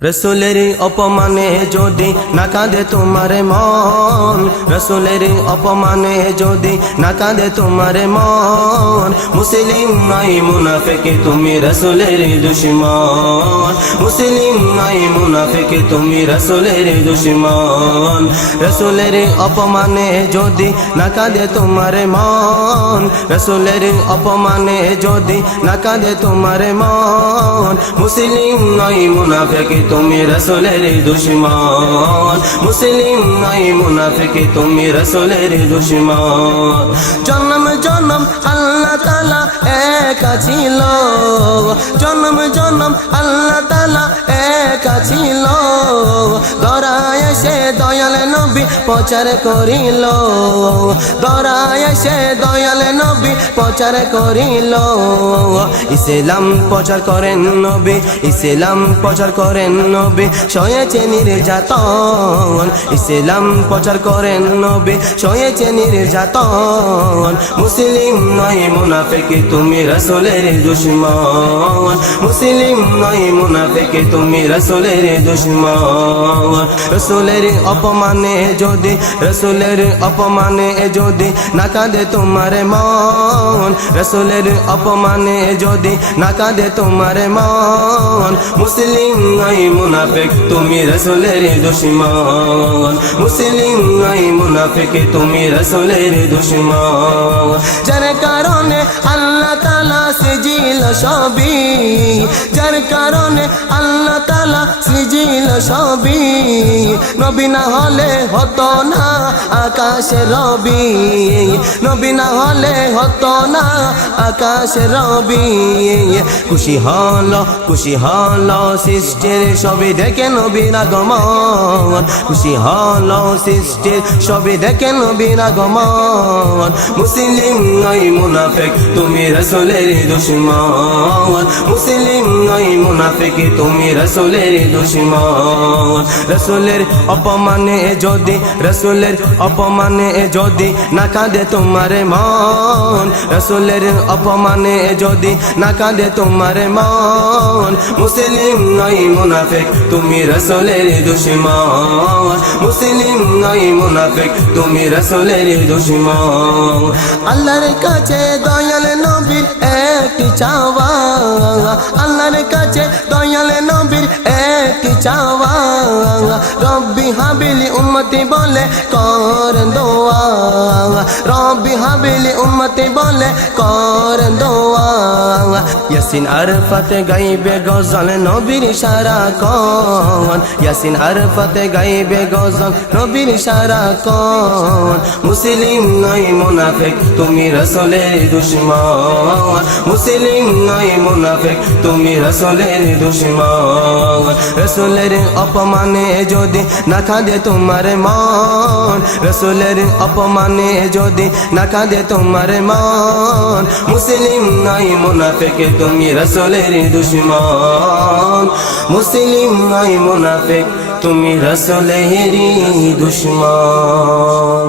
রসুলের অপমানে যদি না কাঁদে তোমার মন, রসুলের অপমানে যদি না কাঁদে তোমার মন, মুসলিম নাই মুনাফিক তুমি রসুলের দুশমন, মুসলিম নাই মুনাফিক তুমি রসুলের দুশমন। রসুলের অপমানে যদি না কাঁদে তোমার মন, রসুলের অপমানে যদি না কাঁদে তোমার মন, মুসলিম নাই মুনাফিক তুমি রসুলের দুশমন, মুসলিম নাই মুনাফিক তুমি রসুলের দুশমন। জন্ম জন্ম আল্লাহ তাআলা একা ছিল, জন্ম জন্ম আল্লাহ তাআলা একা ছিল, ধরায় এসে দয়াল নবী প্রচার করিল, ধরায় এসে দয়াল নবী প্রচার করিল। ইসলাম প্রচার করেন নবী, ইসলাম প্রচার করেন নবী, সয়েছে নির্যাতন, ইসলাম প্রচার করেন নবী, সয়েছে নির্যাতন। মুসলিম নয় মুনাফিক তুমি রসুলের দুশমন, মুসলিম নয় মুনাফিক তুমি রসুলের দুশমন। রসুলের অপমানে যদি, রসুলের অপমানে যদি না কাঁদে তোমার মন, রসুলের অপমানে যদি না কাঁদে তোমার মন, মুসলিম নয় মুনাফিক তুমি রসুলের দুশমন, মুসলিম নয় মুনাফিক তুমি রসুলের দুশমন। যার কারণে আল্লাহ তাআলা সৃজিল সবই, যার কারণে আল্লাহ তাআলা সৃজিল সবই, নবী না হলে হতো না আকাশে রবি, নবী না হলে হতো না আকাশে রবি। খুশি হলো, খুশি হলো সৃষ্টির সবই দেখে নবীর আগমন, খুশি হলো সৃষ্টির সবই দেখে নবীর আগমন। মুসলিম নয় মুনাফিক তুমি রসুলের দুশমন, মুসলিম নয় মুনাফিক তুমি রসুলের দুশমন। রসুলের অপমানে যদি, রসুলের অপমানে যদি না কাঁদে তোমার মন, রসুলের অপমানে যদি না কাঁদে তোমার মন, মুসলিম নয় মুনাফিক তুমি রসুলের দুশমন, মুসলিম নয় মুনাফিক তুমি রসুলের দুশমন। আল্লাহর কাছে দয়াল নবীর একটি চাওয়া, আল্লাহর কাছে দয়াল নবীর একটি চাওয়া, রব্বি হাবিলি উম্মতি বলে কর দোয়া, রব্বি হাবিলি উম্মতি বলে কর দোয়া। ইয়াসিন আরফাত গাইবে গজল নবীর সারাক্ষণ, ইয়াসিন আরফাত গাইবে গজল নবীর সারাক্ষণ। মুসলিম নয় মুনাফিক তুমি রসুলের দুশমন, মুসলিম নয় মুনাফিক তুমি রসুলের দুশমন। রসুলের অপমানে যদি না কাঁদে তোমার মন, রসুলের অপমানে যদি না কাঁদে তোমার মন, মুসলিম নয় মুনাফিক তুমি রসুলের দুশমন, মুসলিম নয় মুনাফিক তুমি রসুলের দুশমন।